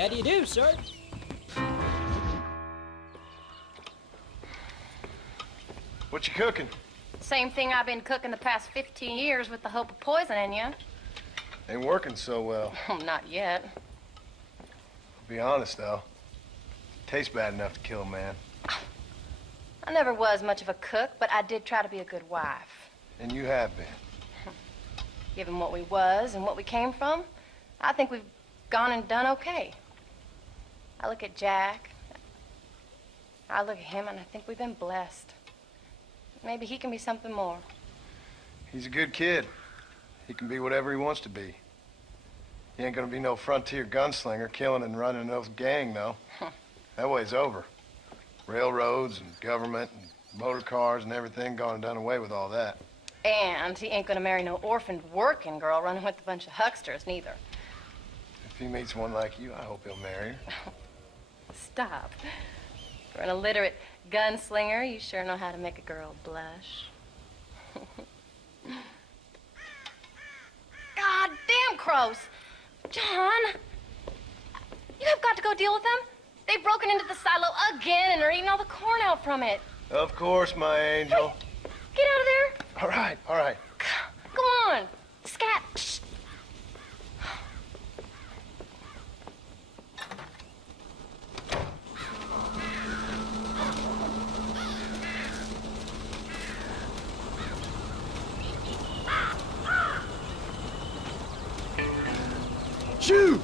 How do you do, sir? What you cooking? Same thing I've been cooking the past 15 years with the hope of poisoning you. Ain't working so well. Not yet. Be honest, though. Tastes bad enough to kill a man. I never was much of a cook, but I did try to be a good wife. And you have been. Given what we was and what we came from, I think we've gone and done okay. I look at Jack. I look at him, and I think we've been blessed. Maybe he can be something more. He's a good kid. He can be whatever he wants to be. He ain't gonna be no frontier gunslinger killing and running no gang, though. That way's over. Railroads and government and motor cars and everything gone and done away with all that. And he ain't gonna marry no orphaned working girl running with a bunch of hucksters, neither. If he meets one like you, I hope he'll marry her. Stop. For an illiterate gunslinger, you sure know how to make a girl blush. God damn crows! John! You have got to go deal with them. They've broken into the silo again and are eating all the corn out from it. Of course, my angel. Hey, get out of there. All right, all right. Go on. Scat. Shh. Shoot!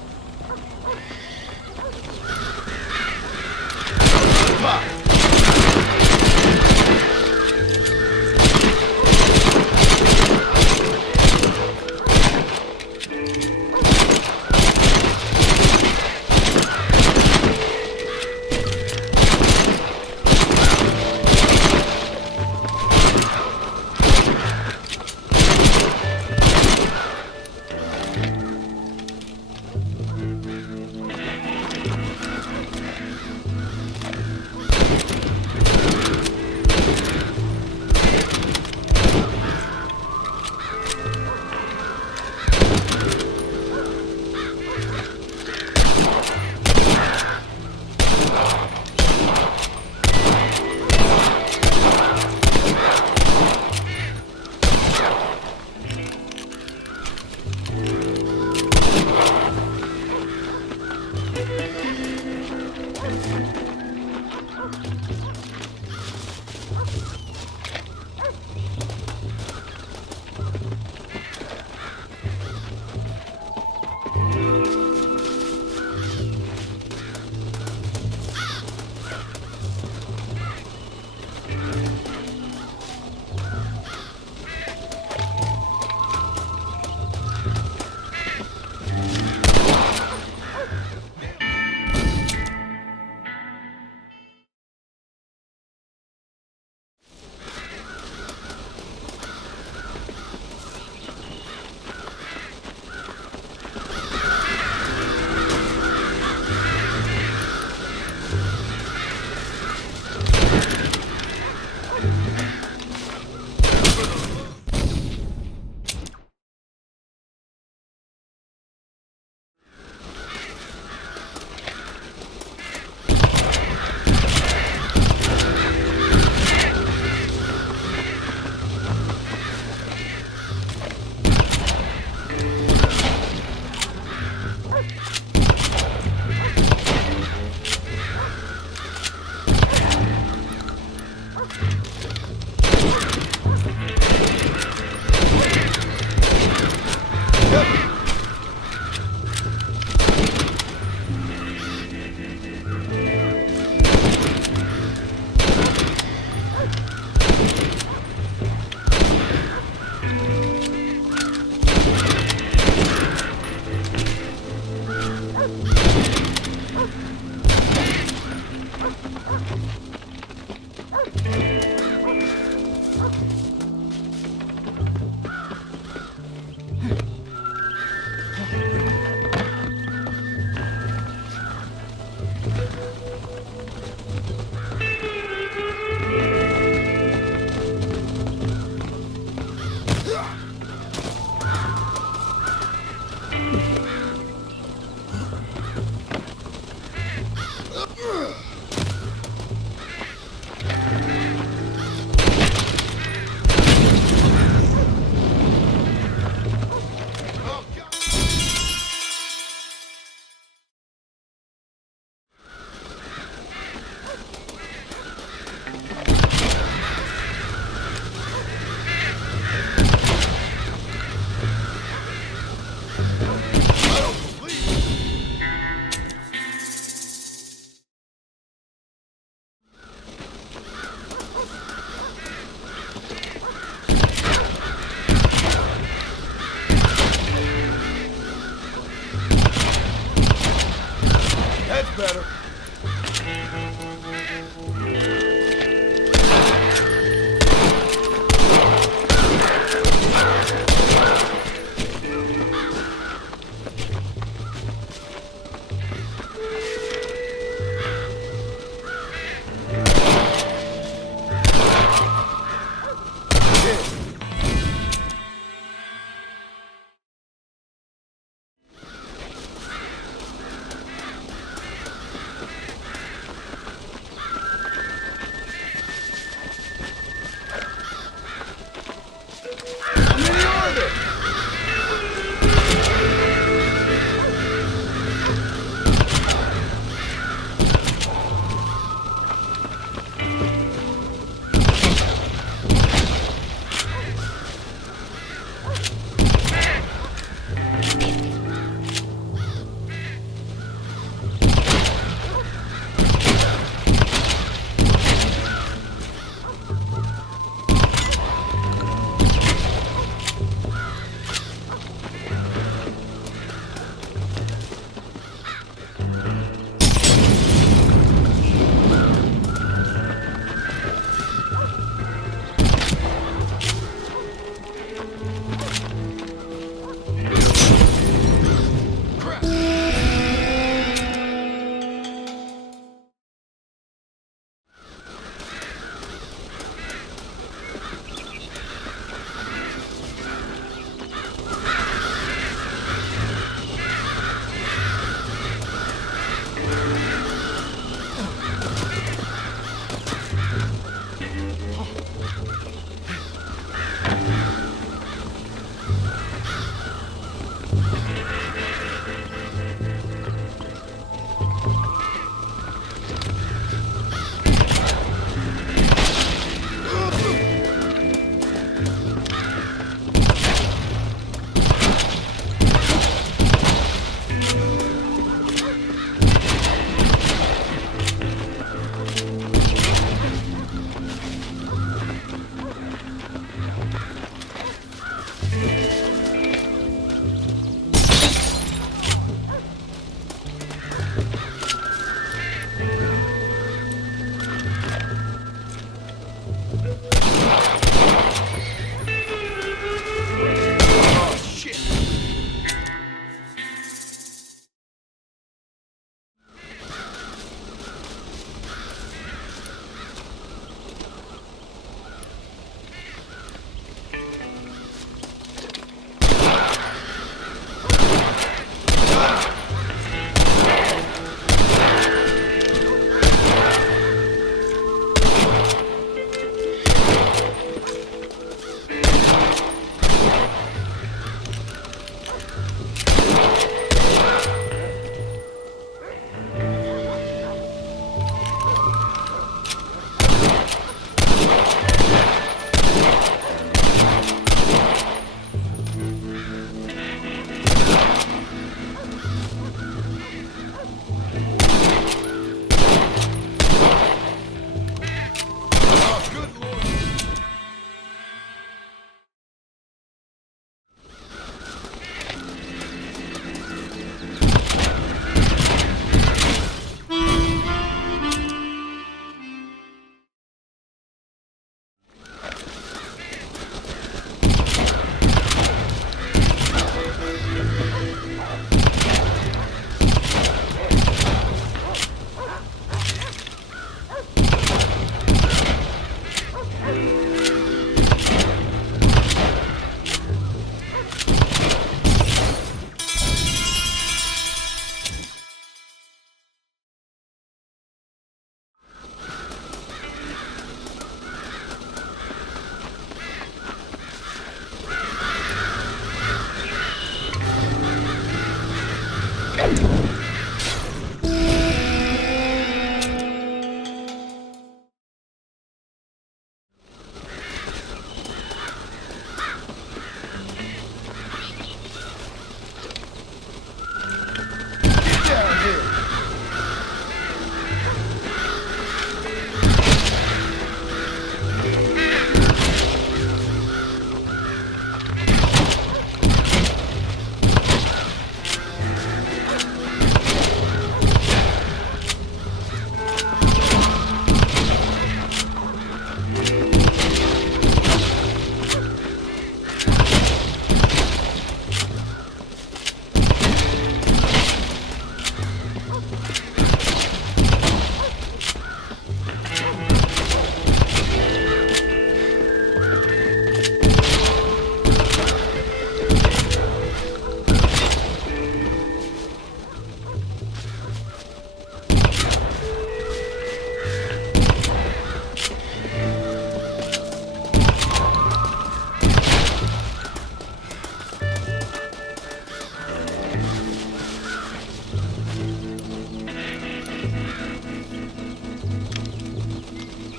better.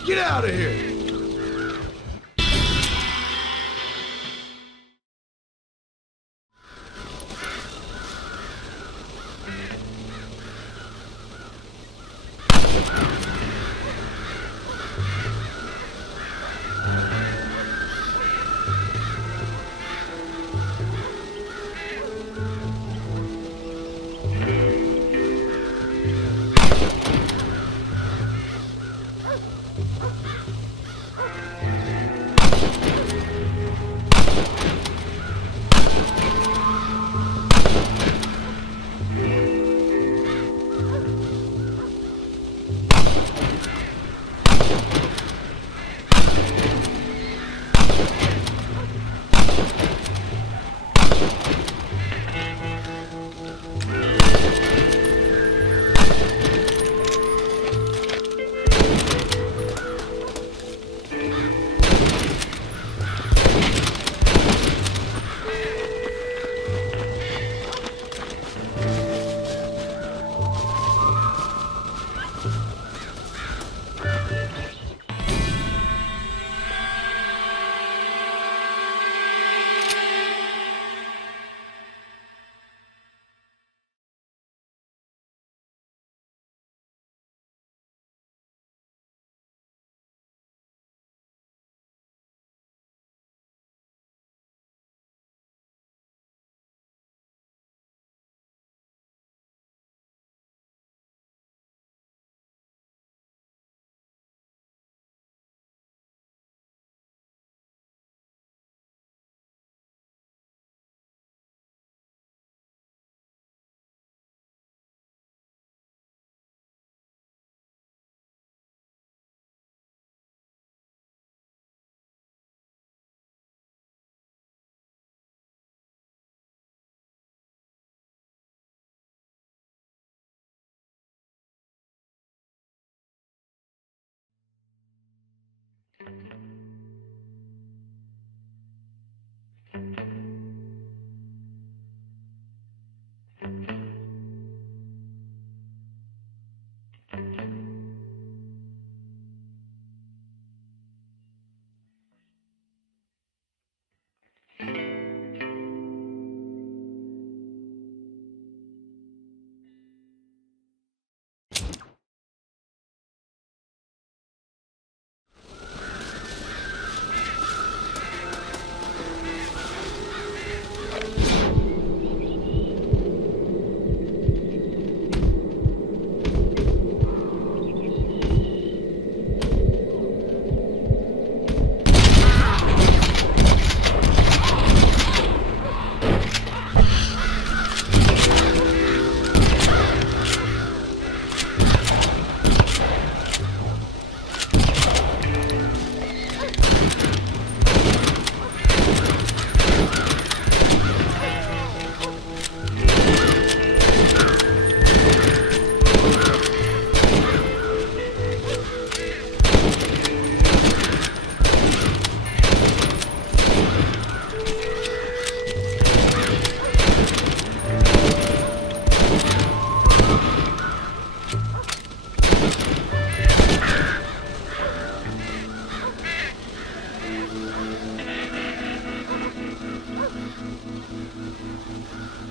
Get out of here!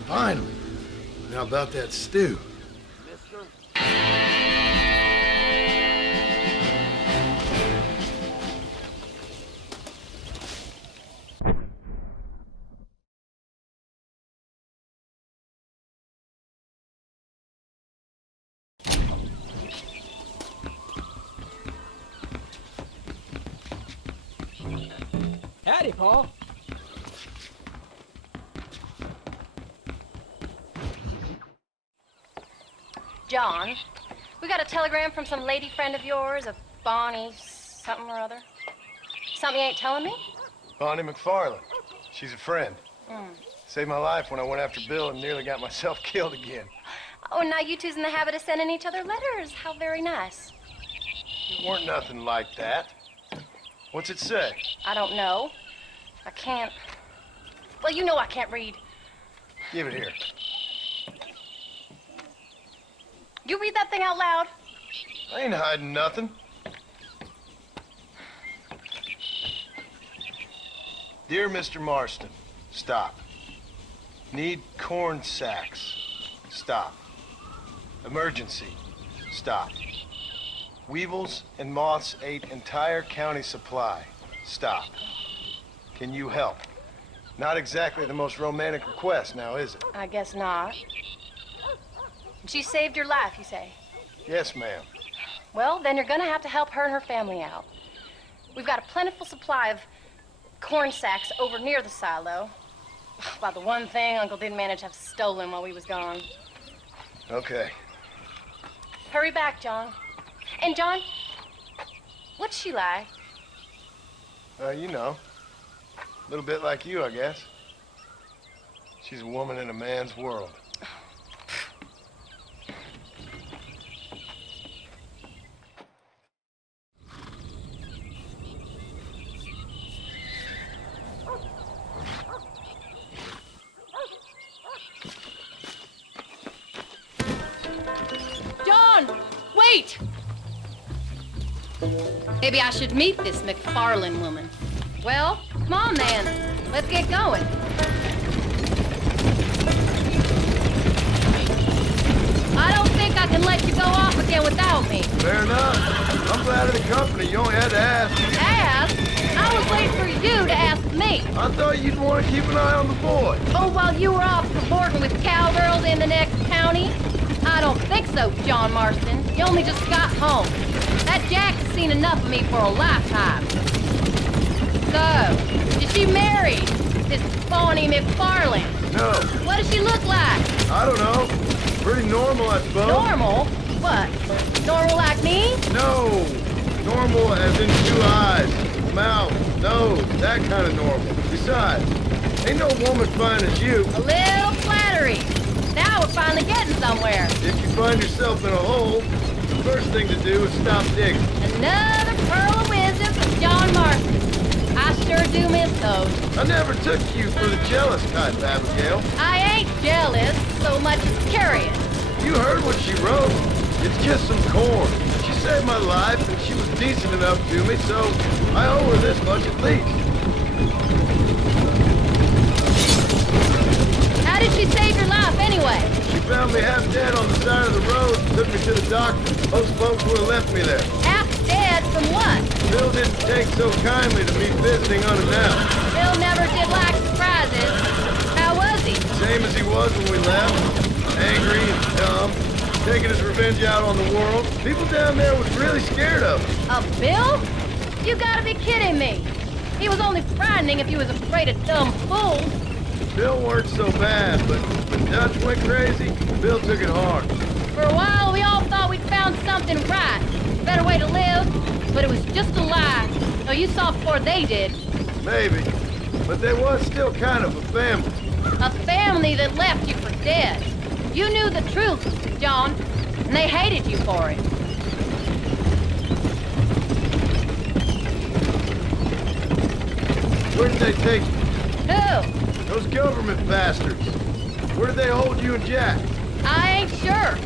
Finally. Now about that stew. Howdy, Paul. John, we got a telegram from some lady friend of yours, a Bonnie something or other. Something you ain't telling me? Bonnie McFarland. She's a friend. Saved my life when I went after Bill and nearly got myself killed again. Oh, and now you two's in the habit of sending each other letters. How very nice. It weren't nothing like that. What's it say? I don't know. I can't. Well, you know I can't read. Give it here. You read that thing out loud? I ain't hiding nothing. Dear Mr. Marston, stop. Need corn sacks. Stop. Emergency. Stop. Weevils and moths ate entire county supply. Stop. Can you help? Not exactly the most romantic request now, is it? I guess not. She saved your life, you say? Yes, ma'am. Well, then you're gonna have to help her and her family out. We've got a plentiful supply of corn sacks over near the silo. About the one thing Uncle didn't manage to have stolen while we was gone. Okay. Hurry back, John. And John, what's she like? You know. A little bit like you, I guess. She's a woman in a man's world. John, wait! Maybe I should meet this McFarlane woman. Well, come on then. Let's get going. I don't think I can let you go off again without me. Fair enough. I'm glad of the company. You only had to ask. Ask? I was waiting for you to ask me. I thought you'd want to keep an eye on the boy. Oh, while you were off cavorting with cowgirls in the next county? I don't think so, John Marston. You only just got home. That Jack has seen enough of me for a lifetime. So, is she married? This Bonnie McFarlane? No. What does she look like? I don't know. Pretty normal, I suppose. Normal? What? Normal like me? No. Normal as in 2 eyes, mouth, nose, that kind of normal. Besides, ain't no woman fine as you. A little flattery. Now we're finally getting somewhere. If you find yourself in a hole, the first thing to do is stop digging. Another pearl of wisdom from John Marston. I sure do miss those. I never took you for the jealous type, Abigail. I ain't jealous so much as curious. You heard what she wrote. It's just some corn. She saved my life, and she was decent enough to me, so I owe her this much at least. How did she save your life anyway? She found me half dead on the side of the road and took me to the doctor. Most folks would have left me there. Half dead from what? Bill didn't take so kindly to me visiting unannounced. Bill never did like surprises. How was he? Same as he was when we left. Angry and dumb. Taking his revenge out on the world. People down there was really scared of him. A Bill? You gotta be kidding me. He was only frightening if you was afraid of dumb fools. Bill weren't so bad, but when Dutch went crazy, Bill took it hard. For a while, we all thought we'd found something right. Better way to live, but it was just a lie. No, you saw before they did. Maybe. But they was still kind of a family. A family that left you for dead. You knew the truth, John, and they hated you for it. Where did they take you? Who? Those government bastards. Where did they hold you and Jack? I ain't sure.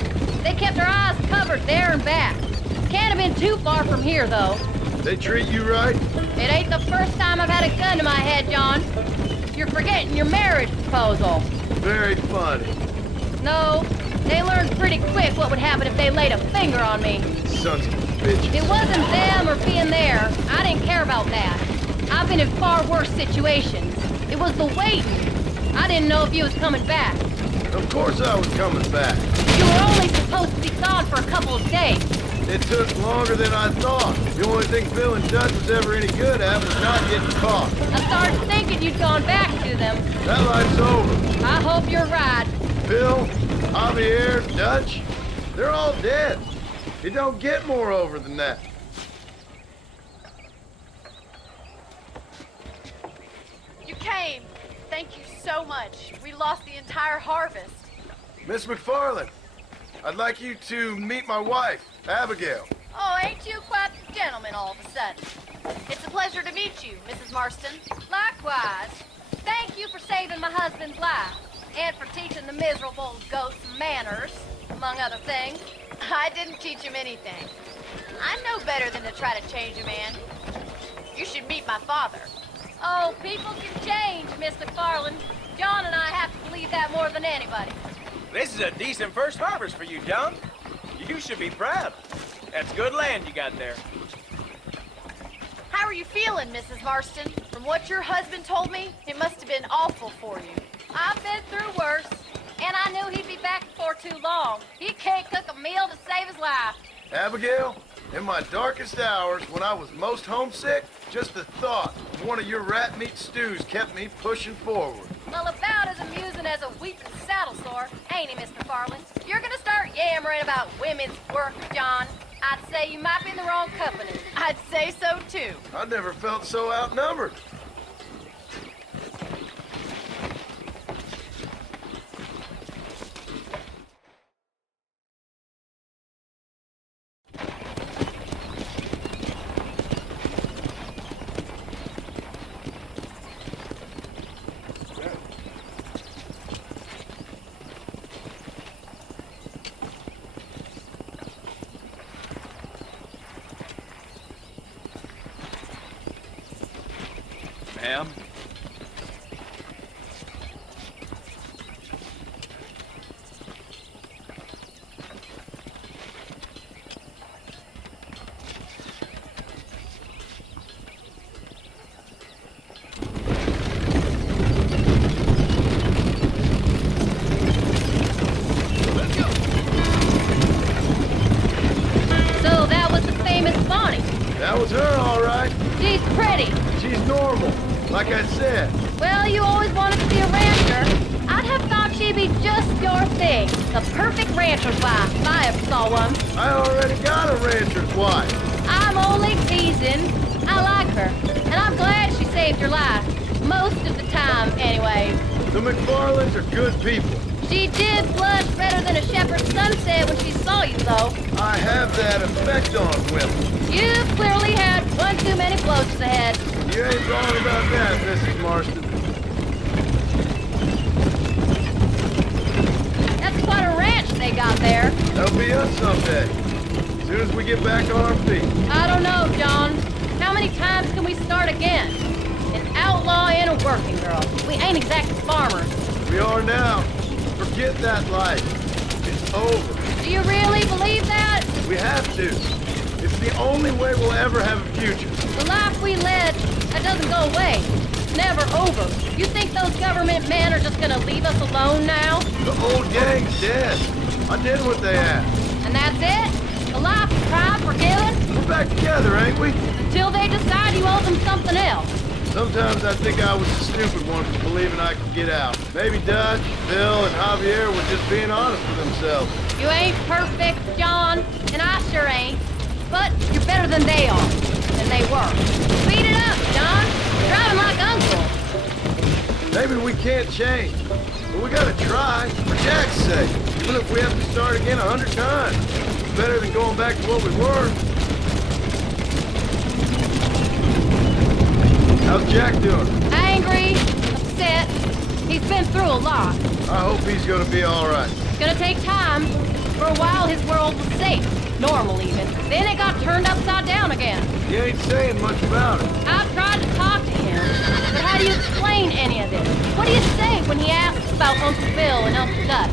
They kept their eyes covered there and back. Can't have been too far from here, though. They treat you right? It ain't the first time I've had a gun to my head, John. You're forgetting your marriage proposal. Very funny. No, they learned pretty quick what would happen if they laid a finger on me. Sons of bitches. It wasn't them or being there. I didn't care about that. I've been in far worse situations. It was the waiting. I didn't know if you was coming back. Of course I was coming back. You were only supposed to be gone for a couple of days. It took longer than I thought. The only thing Bill and Dutch was ever any good at was not getting caught. I started thinking you'd gone back to them. That life's over. I hope you're right. Bill, Javier, Dutch, they're all dead. It don't get more over than that. You came. Thank you so much. We lost the entire harvest. Miss McFarlane, I'd like you to meet my wife, Abigail. Oh, ain't you quite the gentleman all of a sudden? It's a pleasure to meet you, Mrs. Marston. Likewise. Thank you for saving my husband's life. And for teaching the miserable goat some manners, among other things. I didn't teach him anything. I know better than to try to change a man. You should meet my father. Oh, people can change, Miss McFarland. John and I have to believe that more than anybody. This is a decent first harvest for you, John. You should be proud. That's good land you got there. How are you feeling, Mrs. Marston? From what your husband told me, it must have been awful for you. I've been through worse, and I knew he'd be back before too long. He can't cook a meal to save his life. Abigail, in my darkest hours, when I was most homesick, just the thought of one of your rat meat stews kept me pushing forward. Well, about as amusing as a weeping saddle sore, ain't he, Miss McFarland? If you're gonna start yammering about women's work, John, I'd say you might be in the wrong company. I'd say so too. I never felt so outnumbered. Ma'am? So that was the famous Bonnie. That was her, all right. She's pretty. She's normal, like I said. Well, you always wanted to be a rancher. I'd have thought she'd be just your thing. The perfect rancher's wife, if I ever saw one. I already got a rancher's wife. I'm only teasing. I like her, and I'm glad she saved your life. Most of the time, anyway. The McFarlands are good people. She did blush redder than a shepherd's sunset when she saw you, though. I have that effect on women. You've clearly had one too many blows to the head. You ain't wrong about that, Mrs. Marston. That's quite a ranch they got there. That'll be us someday. As soon as we get back on our feet. I don't know, John. How many times can we start again? An outlaw and a working girl. We ain't exactly farmers. We are now. Forget that life. It's over. Do you really believe that? We have to. It's the only way we'll ever have a future. The life we led, that doesn't go away. It's never over. You think those government men are just gonna leave us alone now? The old gang's dead. I did what they asked. And that's it? The life you cried for killing? We're back together, ain't we? Until they decide you owe them something else. Sometimes I think I was the stupid one for believing I could get out. Maybe Dutch, Bill, and Javier were just being honest with themselves. You ain't perfect, John, and I sure ain't. But you're better than they are. Than they were. Speed it up, John. You're driving like Uncle. Maybe we can't change, but we gotta try, for Jack's sake. Even if we have to start again 100 times. It's better than going back to what we were. How's Jack doing? Angry, upset. He's been through a lot. I hope he's gonna be all right. It's gonna take time. For a while, his world was safe. Normal, even. Then it got turned upside down again. He ain't saying much about it. I've tried to talk to him, but how do you explain any of this? What do you say when he asks about Uncle Bill and Uncle Dutch?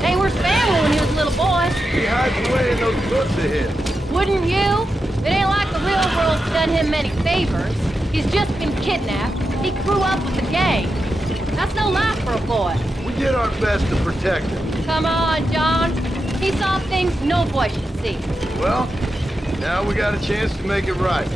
They were family when he was a little boy. He hides away in those books of his. Wouldn't you? It ain't like the real world's done him many favors. He's just been kidnapped. He grew up with the gang. That's no life for a boy. We did our best to protect him. Come on, John. He saw things no boy should see. Well, now we got a chance to make it right.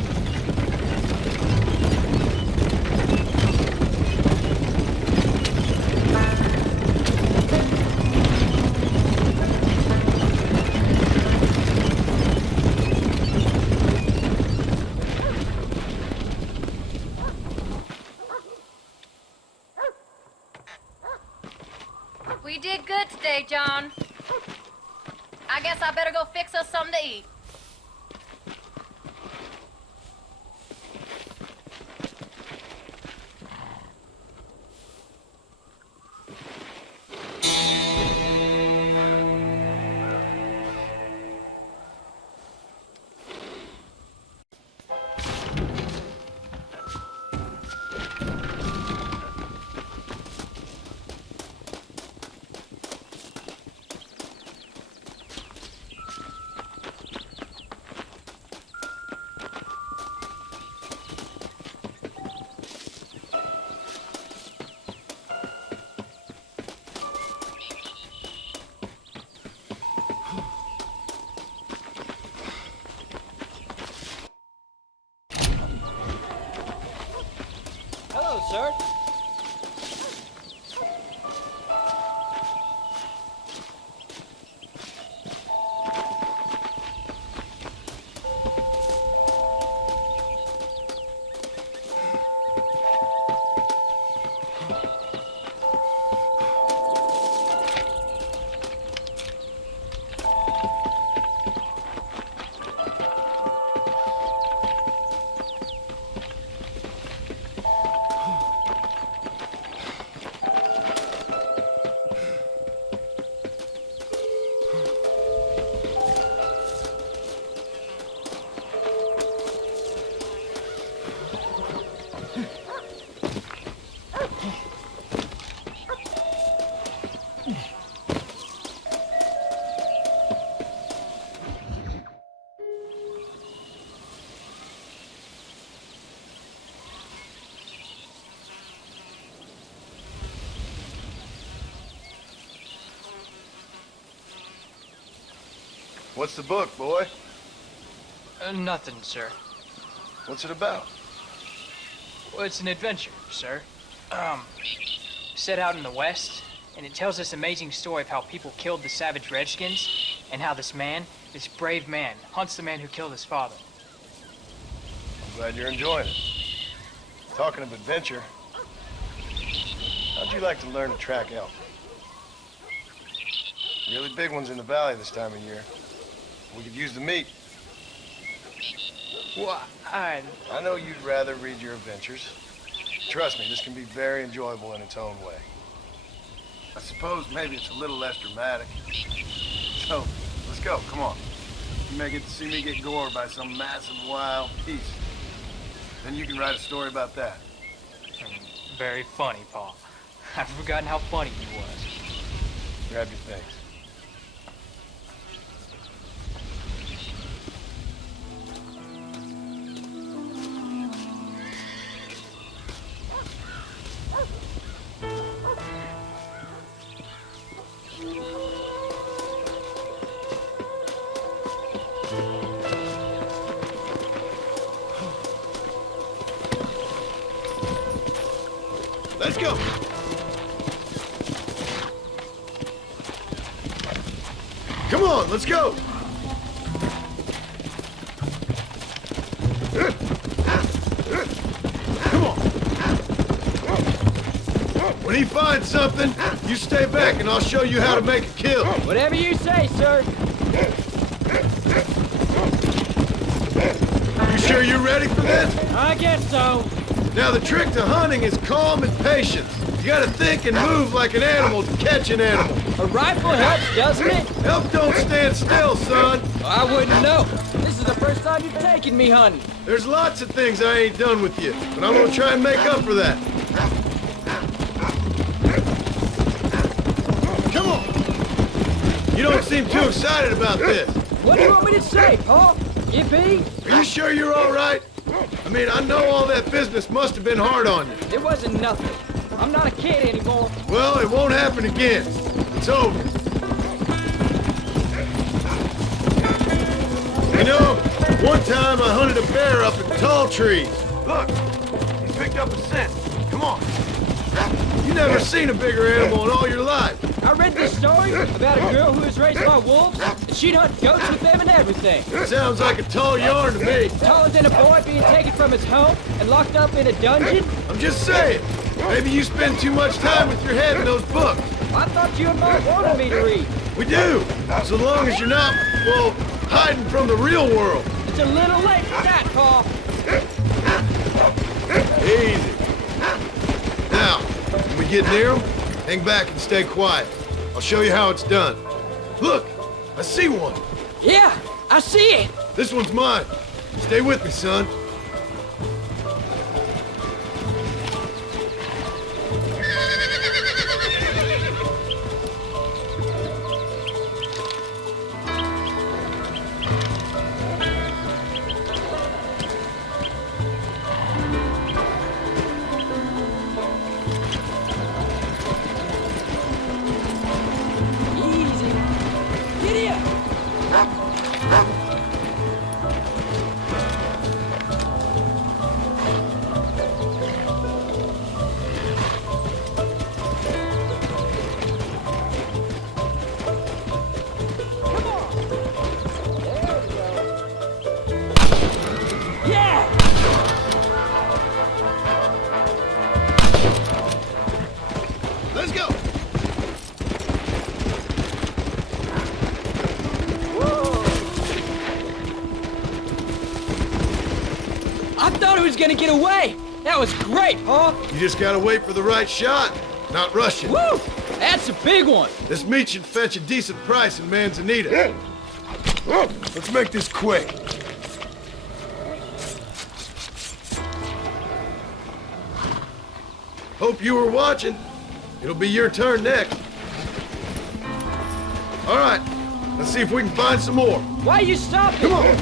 We did good today, John. I guess I better go fix us something to eat. sir. What's the book, boy? Nothing, sir. What's it about? Well, it's an adventure, sir. Set out in the West, and it tells this amazing story of how people killed the savage Redskins, and how this brave man, hunts the man who killed his father. I'm glad you're enjoying it. Talking of adventure, how'd you like to learn to track elk? Really big ones in the valley this time of year. We could use the meat. Well, I know you'd rather read your adventures. Trust me, this can be very enjoyable in its own way. I suppose maybe it's a little less dramatic. So, let's go, come on. You may get to see me get gored by some massive wild beast. Then you can write a story about that. very funny, Paul. I've forgotten how funny he was. Grab your things. Let's go. Come on, let's go. Come on. When he finds something, you stay back and I'll show you how to make a kill. Whatever you say, sir. You sure you're ready for this? I guess so. Now, the trick to hunting is calm and patience. You gotta think and move like an animal to catch an animal. A rifle helps, doesn't it? Elk don't stand still, son. I wouldn't know. This is the first time you've taken me hunting. There's lots of things I ain't done with you, but I'm gonna try and make up for that. Come on. You don't seem too excited about this. What do you want me to say, Paul? Yippee? Are you sure you're all right? I mean, I know all that business must have been hard on you. It wasn't nothing. I'm not a kid anymore. Well, it won't happen again. It's over. You know, one time I hunted a bear up in tall trees. Look, he picked up a scent. Come on. You never seen a bigger animal in all your life. I read this story about a girl who was raised by wolves, and she'd hunt goats with them and everything. Sounds like a tall yarn to me. Taller than a boy being taken from his home and locked up in a dungeon? I'm just saying. Maybe you spend too much time with your head in those books. I thought you and Mom wanted me to read. We do. So long as you're not, well, hiding from the real world. It's a little late for that, Paul. Easy. Now, when we get near them, hang back and stay quiet. I'll show you how it's done. Look, I see one. Yeah, I see it. This one's mine. Stay with me, son. Easy. Get here. was gonna get away. That was great, Paul. You just gotta wait for the right shot, not rush it. Woo! That's a big one. This meat should fetch a decent price in Manzanita. Let's make this quick. Hope you were watching. It'll be your turn next. All right, let's see if we can find some more. Why you stopping? Come on.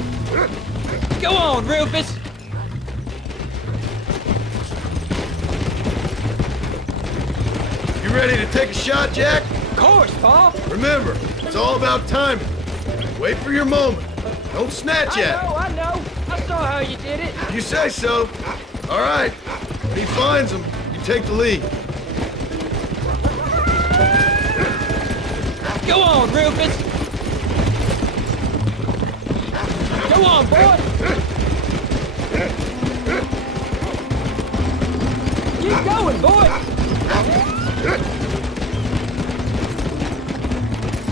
Go on, Rufus. You ready to take a shot, Jack? Of course, Paul. Remember, it's all about timing. Wait for your moment. Don't snatch at it. I know. I saw how you did it. You say so. All right. When he finds them, you take the lead. Go on, Rufus. Go on, boy. Keep going, boy.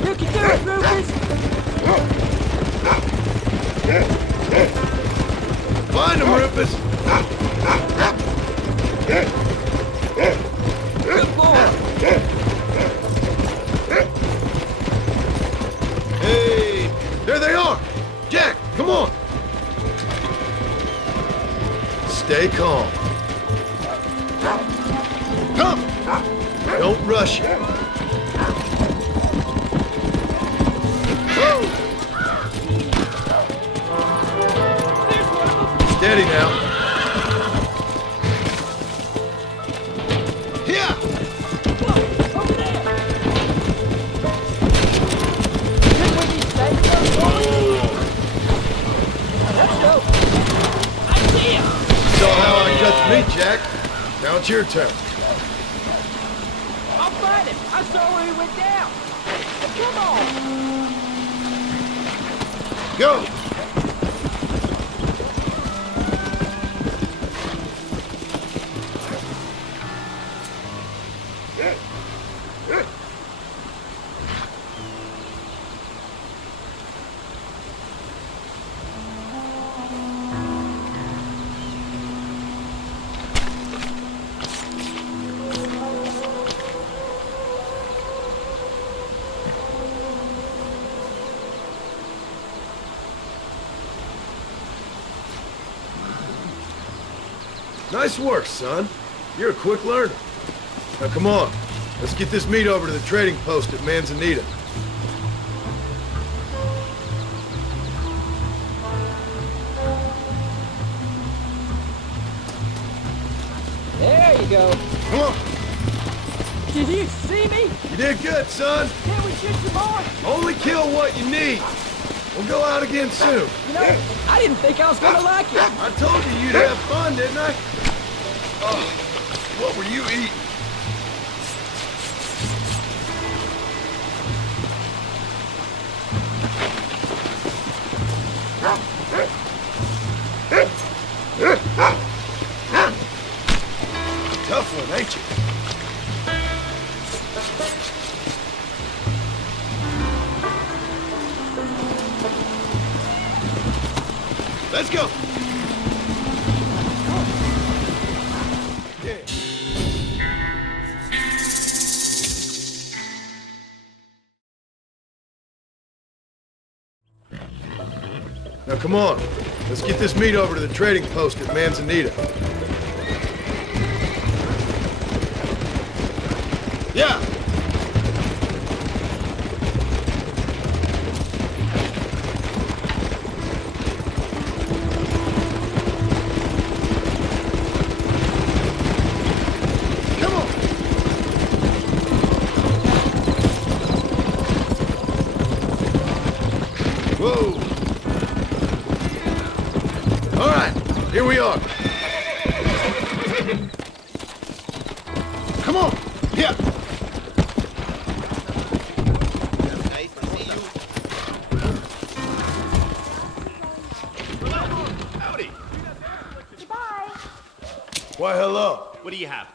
You can do it, Rufus. Find him, Rufus. Good boy. Hey, there they are. Jack, come on. Stay calm. Come. Don't rush it. Whoa. Steady now. Yeah. Over there. Good with these things, boy. Let's go. I see him. Saw how I cut the meat, Jack. Now it's your turn. I'll find him. I saw where he went down. Come on. Go. Nice work, son. You're a quick learner. Now come on. Let's get this meat over to the trading post at Manzanita. There you go. Come on. Did you see me? You did good, son. Can't we shoot some more? Only kill what you need. We'll go out again soon. You know, I didn't think I was gonna like it. I told you you'd have fun, didn't I? Oh, what were you eating? Tough one, ain't you? Let's go. Yeah. Now come on. Let's get this meat over to the trading post at Manzanita. Yeah. Whoa! All right, here we are. Come on! Yeah! Nice to see you. Howdy. Why, hello. What do you have?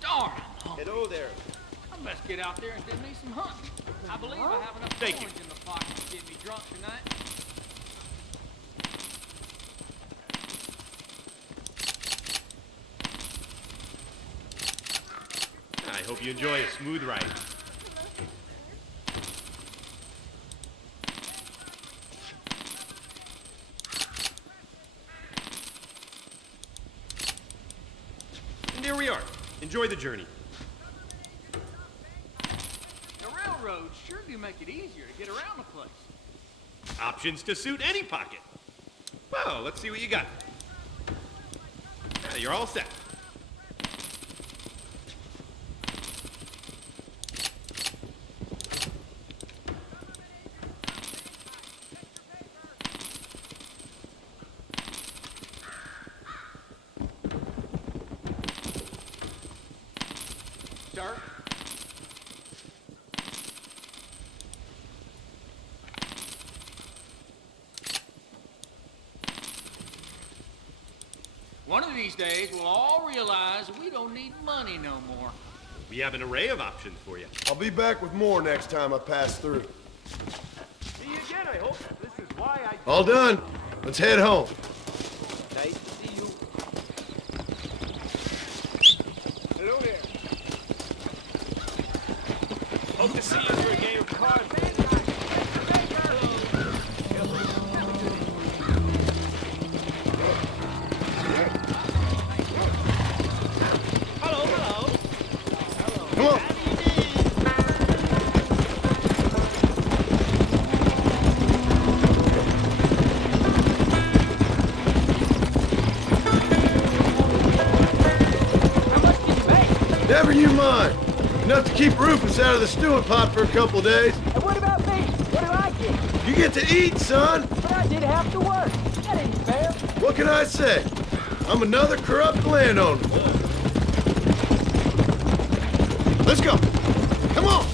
Darn. Hello there. Let's get out there and do me some hunting. I believe I have enough Thank you. coins in the pocket to get me drunk tonight. I hope you enjoy a smooth ride. And here we are. Enjoy the journey. The railroads sure do make it easier to get around the place. Options to suit any pocket. Well, let's see what you got. Yeah, you're all set. Sir? One of these days, we'll all realize we don't need money no more. We have an array of options for you. I'll be back with more next time I pass through. See you again, I hope. This is why I... All done. Let's head home. Nice to see you. Hello there. Hope to see you for a game of cards. Come on. Never you mind. Enough to keep Rufus out of the stewing pot for a couple days. And what about me? What do I get? You get to eat, son. But I did have to work. That ain't fair. What can I say? I'm another corrupt landowner. Let's go. Come on.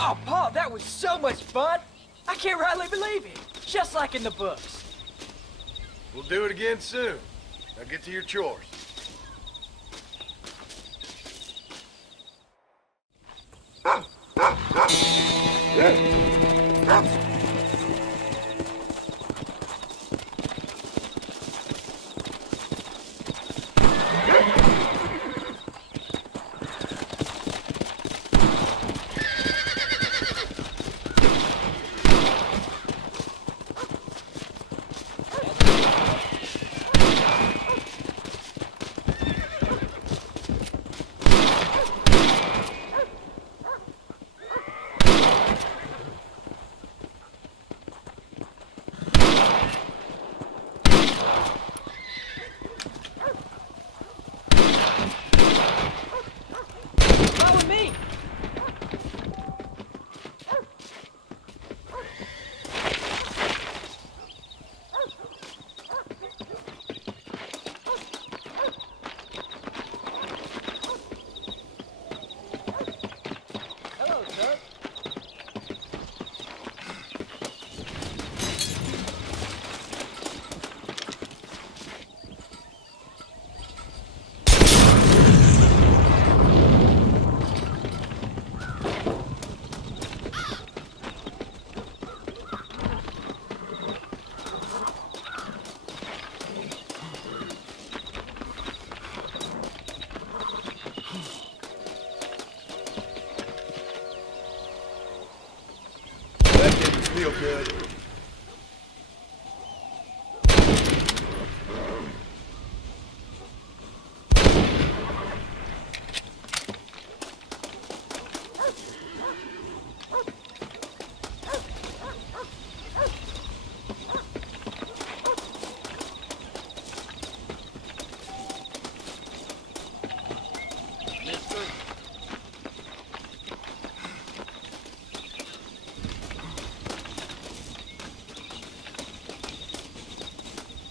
Oh, Paul, that was so much fun. I can't rightly believe it. Just like in the books. We'll do it again soon. Now get to your chores. Follow me. Hello, sir. That didn't feel good.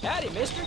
Howdy, mister.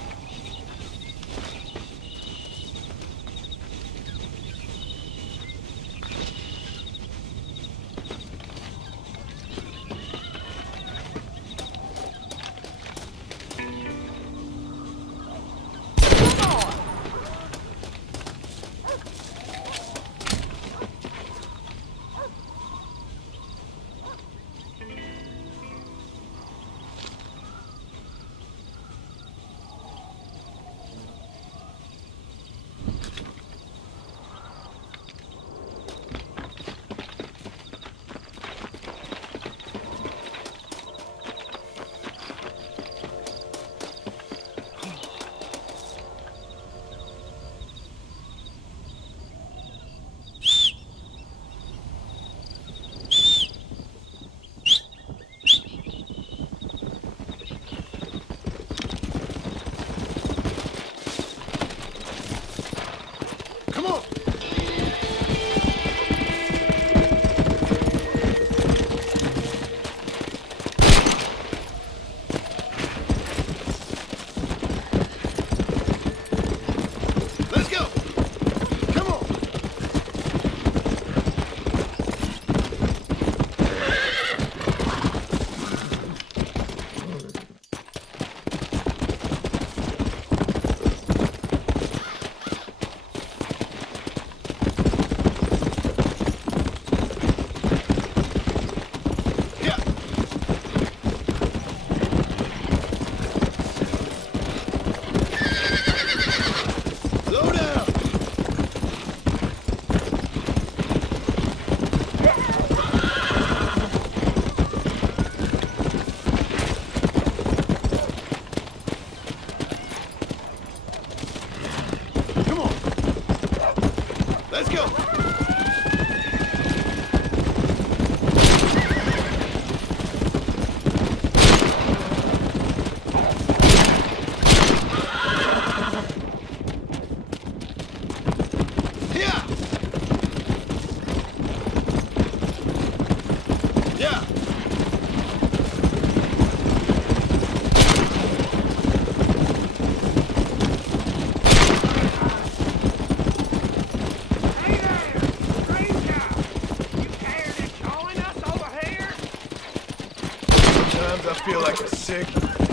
feel like a sick,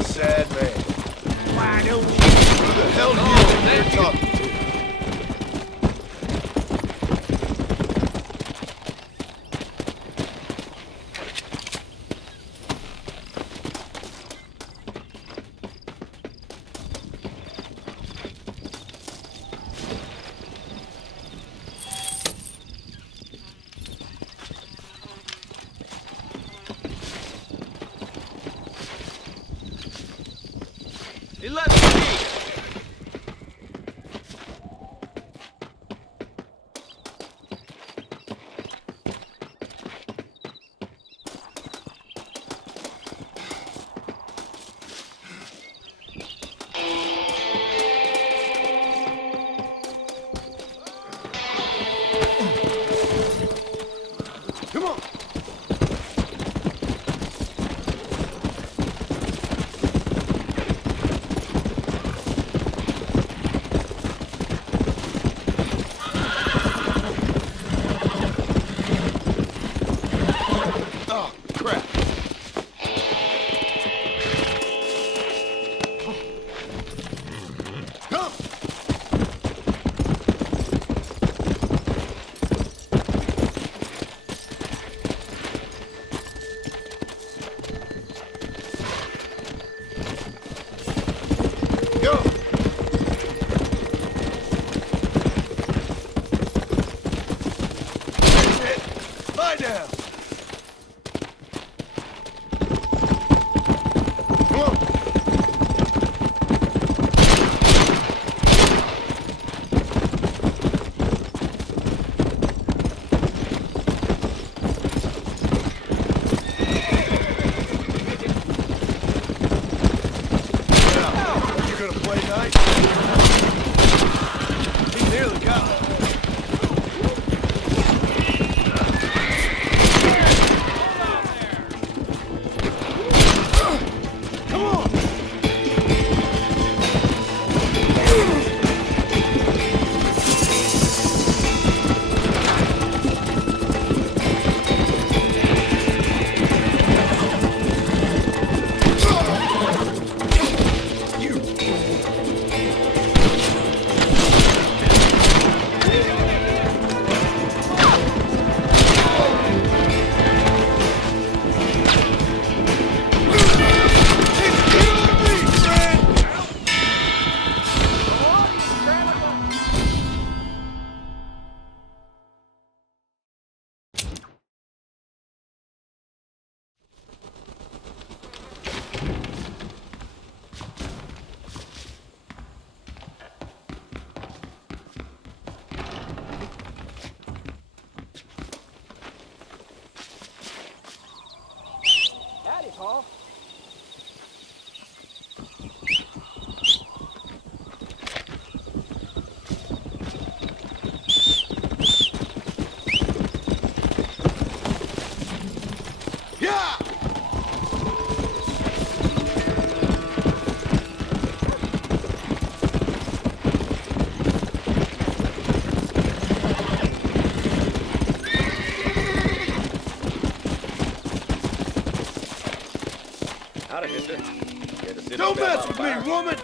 sad man. Why don't you? Who the hell do you think you're talking to? He left me. Come on. Oh, crap. Come. Go. That's it. Lie down. Come on. Now, you gonna play nice? He nearly got it. Come on. Howdy, Paul. Yeah! Howdy, mister. Care to sit Don't down mess by with the me, fire? woman!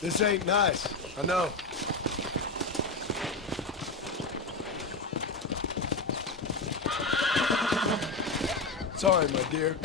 This ain't nice, I know. Sorry, my dear.